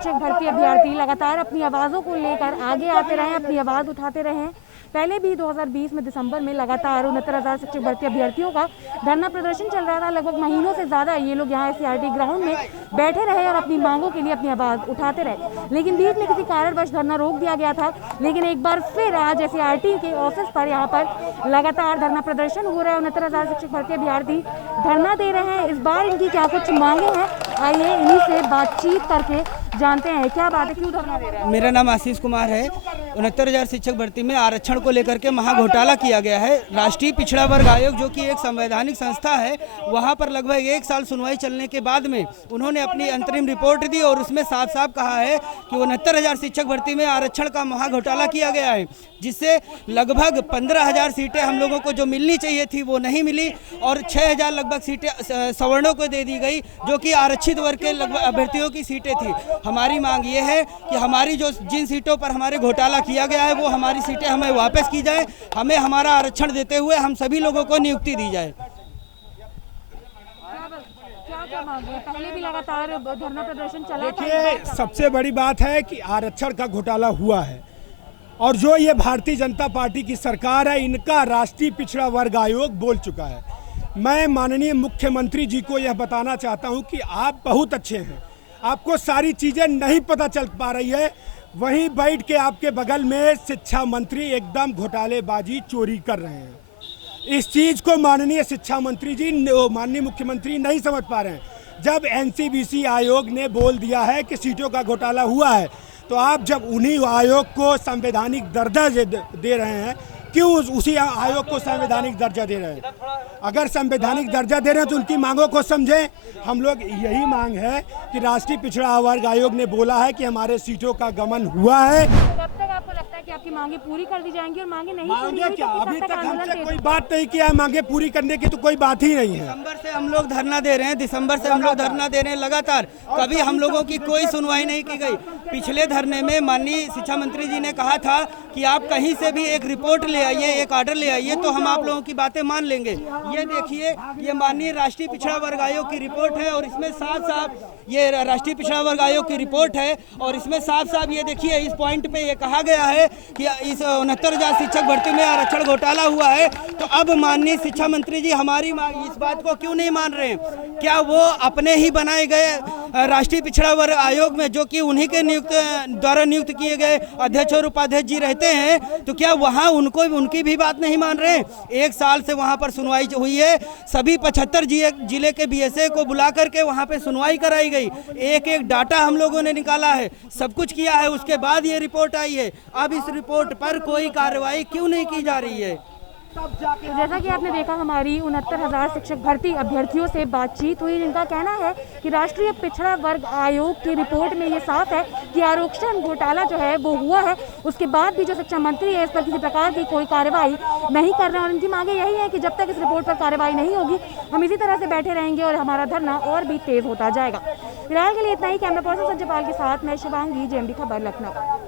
शिक्षक भर्ती अभ्यर्थी लगातार अपनी आवाज़ों को लेकर आगे आते रहे, अपनी आवाज़ उठाते रहे। पहले भी 2020 में दिसंबर में लगातार 69,000 शिक्षक भर्ती अभ्यर्थियों का धरना प्रदर्शन चल रहा था। लगभग महीनों से ज़्यादा ये लोग यहाँ SCRT ग्राउंड में बैठे रहे और अपनी मांगों के लिए अपनी आवाज़ उठाते रहे, लेकिन बीच में किसी कारणवश धरना रोक दिया गया था। लेकिन एक बार फिर आज SCRT के ऑफिस पर यहाँ पर लगातार धरना प्रदर्शन हो रहा है। 69,000 शिक्षक भर्ती अभ्यर्थी धरना दे रहे हैं। इस बार इनकी क्या कुछ मांगे हैं, आइए इन्हीं से बातचीत करके जानते हैं क्या बात है, क्यों धरना दे रहे हैं। मेरा नाम आशीष कुमार है। 69,000 शिक्षक भर्ती में आरक्षण को लेकर के महा घोटाला किया गया है। राष्ट्रीय पिछड़ा वर्ग आयोग जो कि एक संवैधानिक संस्था है, वहां पर लगभग 1 साल सुनवाई चलने के बाद में उन्होंने अपनी अंतरिम रिपोर्ट दी और उसमें साफ साफ कहा है कि 69,000 शिक्षक भर्ती में आरक्षण का महा घोटाला किया गया है, जिससे लगभग 15,000 सीटें हम लोगों को जो मिलनी चाहिए थी वो नहीं मिली और 6,000 लगभग सीटें सवर्णों को दे दी गई, जो कि आरक्षित वर्ग के लगभग अभ्यर्थियों की सीटें थी। हमारी मांग ये है कि हमारी जिन सीटों पर हमारे घोटाला किया गया है वो हमारी सीटें हमें वापस की जाए, हमें हमारा आरक्षण देते हुए हम सभी लोगों को नियुक्ति दी जाए। क्या मांगे? पहले भी लगातार धरना प्रदर्शन चला। देखिए, सबसे बड़ी बात है कि आरक्षण का घोटाला हुआ है और जो ये भारतीय जनता पार्टी की सरकार है, इनका राष्ट्रीय पिछड़ा वर्ग आयोग बोल चुका है। मैं माननीय मुख्यमंत्री जी को यह बताना चाहता हूं कि आप बहुत अच्छे हैं, आपको सारी चीज़ें नहीं पता चल पा रही है। वहीं बैठ के आपके बगल में शिक्षा मंत्री एकदम घोटालेबाजी चोरी कर रहे हैं। इस चीज़ को माननीय शिक्षा मंत्री जी, माननीय मुख्यमंत्री नहीं समझ पा रहे हैं। जब NCBC आयोग ने बोल दिया है कि सीटों का घोटाला हुआ है, तो आप जब उन्हीं आयोग को संवैधानिक दर्जा दे रहे हैं, क्यों उसी आयोग को संवैधानिक दर्जा दे रहे हैं? अगर संवैधानिक दर्जा दे रहे हैं तो उनकी मांगों को समझें। हम लोग यही मांग है कि राष्ट्रीय पिछड़ा वर्ग आयोग ने बोला है कि हमारे सीटों का गमन हुआ है। कब तक आपको लगता है कि आपकी मांगे पूरी कर दी जाएंगी और मांगे नहीं पूरी हुई, क्या तो अभी तक हमसे कोई तेज बात नहीं किया है, मांगे पूरी करने की तो कोई बात ही नहीं है। दिसंबर से हम लोग धरना दे रहे हैं, दिसंबर से हम लोग धरना दे रहे हैं लगातार, कभी हम लोगों की कोई सुनवाई नहीं की गई। पिछले धरने में माननीय शिक्षा मंत्री जी ने कहा था कि आप कहीं से भी एक रिपोर्ट ले आइए, एक ऑर्डर ले आइए तो हम आप लोगों की बातें मान लेंगे। ये देखिए, ये माननीय राष्ट्रीय पिछड़ा वर्ग आयोग की रिपोर्ट है और इसमें साफ साफ ये राष्ट्रीय पिछड़ा वर्ग आयोग की रिपोर्ट है और इसमें साफ साफ ये देखिए, इस पॉइंट पे ये कहा गया है कि इस 69,000 शिक्षक भर्ती में आरक्षण घोटाला हुआ है। तो अब माननीय शिक्षा मंत्री जी हमारी इस बात को क्यों नहीं मान रहे हैं? क्या वो अपने ही बनाए गए राष्ट्रीय पिछड़ा वर्ग आयोग में, जो कि उन्हीं के द्वारा नियुक्त किए गए अध्यक्ष और उपाध्यक्ष जी रहते हैं, तो क्या वहाँ उनकी भी बात नहीं मान रहे? 1 साल से वहाँ पर सुनवाई हुई है, सभी 75 जिले के BSA को बुला करके वहाँ पे सुनवाई कराई गई, एक एक डाटा हम लोगों ने निकाला है, सब कुछ किया है, उसके बाद ये रिपोर्ट आई है। अब इस रिपोर्ट पर कोई कार्रवाई क्यों नहीं की जा रही है? जैसा कि आपने देखा, हमारी 69,000 शिक्षक भर्ती अभ्यर्थियों से बातचीत हुई, जिनका कहना है कि राष्ट्रीय पिछड़ा वर्ग आयोग की रिपोर्ट में ये साफ है कि आरक्षण घोटाला जो है वो हुआ है। उसके बाद भी जो शिक्षा मंत्री है इस पर किसी प्रकार की कोई कार्रवाई नहीं कर रहे हैं और उनकी मांगे यही है कि जब तक इस रिपोर्ट पर कार्रवाई नहीं होगी हम इसी तरह से बैठे रहेंगे और हमारा धरना और भी तेज होता जाएगा। फिलहाल के लिए इतना ही। कैमरा पर्सन संजय पाल के साथ मैं शिवांगी, JMD खबर, लखनऊ।